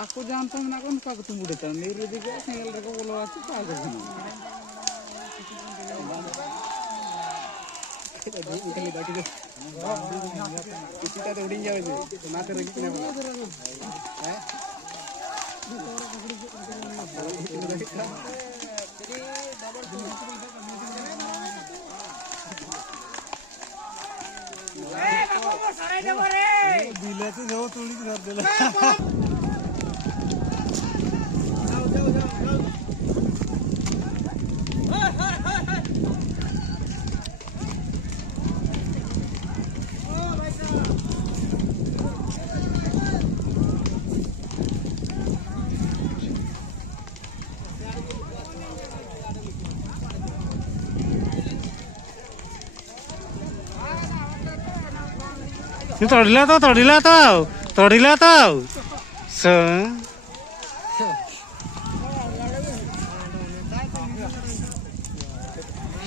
aku jantung nak kan pak ketemu datang niru juga single reko bola aku pak ketemu kita di ikali bagi tu kita tu udah jauh tu mata lagi kena bila tu jauh tulis कर देला तोड़िला तो स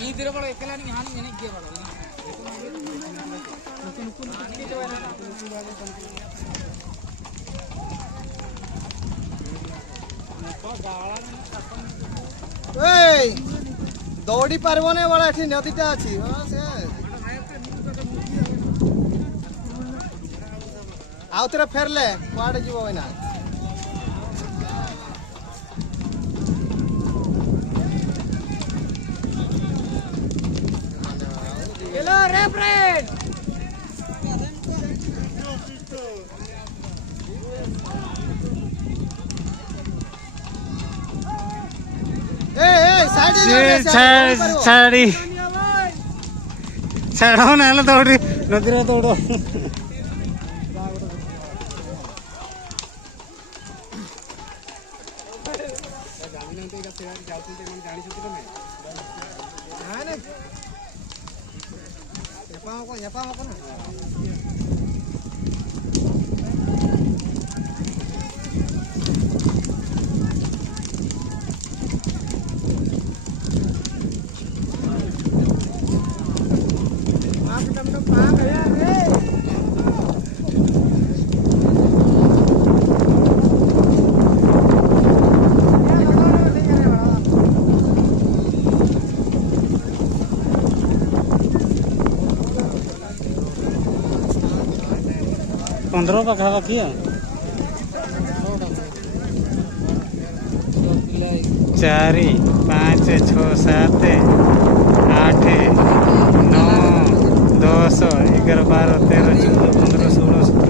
इधर बड़ा एकला नहीं हानि मैंने किया बड़ा ए दौड़ी पारबने वाला एठी नदीटा अछि हां से आउ तेरा फेरले कुआडे जीवो ना हेलो रे फ्रेंड ए साइड छाड़ी छाड़ो ना दौड़ी नदी रे दौड़ो nyapa apa na पंद्रह पाखापाखि चारि 5 6 7 8 9 10 11 12 13 14 15 16